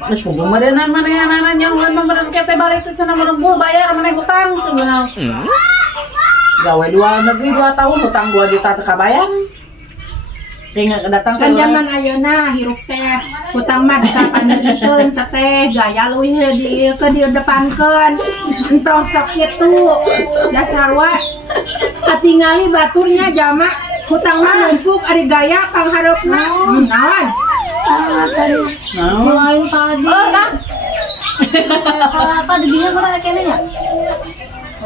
Mas pun kemudian mana anak-anak nyaman memberi kita balik ke sana menunggu bayar mana hutang sebenarnya. Gawe 2 negeri 2 tahun hutang 2 juta teka bayar. Kayak datang kan zaman ayeuna hirup teh hutang mah dikapanikeun sateh gaya leuwih di depankeun entong sok kitu dasar wa katingali baturnya jama hutang mah numpuk ari gaya pangharepna naon lain tadi kalau apa di dia pernah kene nggak?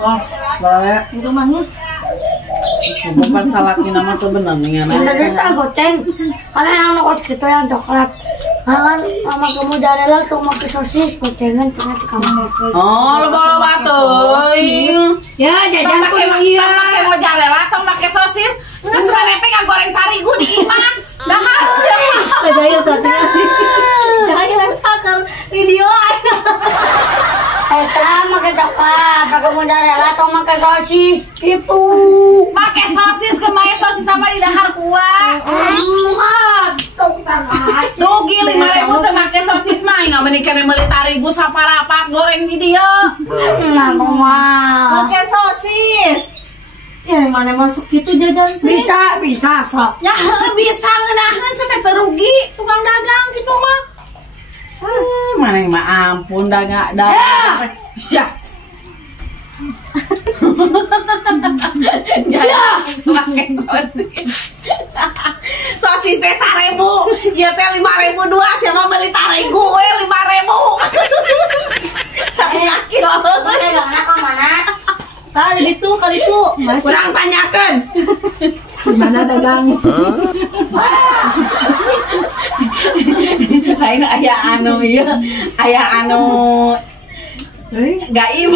Oh baik Di rumahnya bukan salaknya nama tuh bener nih anak kita goceng karena yang ngokos gitu yang coklat kan mama kamu jarela tuh makan sosis gocengan tengah kamu oh loba tuh ya jajan pakai mozzarella atau pakai sosis nggak sebenarnya nggak goreng terigu di imah dah hasil jahil tadi jahil kan video makan coklat pakai mozzarella atau makan sosis gitu pakai sosis kemana sosis sama di dahar kuah rugi 5.000 tuh pakai sosis mah nggak menikah beli terigu saparapat goreng di dia nah mama pakai sosis ya mana masuk gitu jajan bisa sok ya bisa ngenahan setek rugi tukang dagang gitu mah mana yang mah ampun dagang bisa pakai sosis sosis teh 1.000 ya teh 5.000 dua siapa beli terigu 5.000 satu kilo dagangnya ke mana tadi itu kali itu kurang tanyakan gimana dagang lain ayah anu iya ayah anu gaib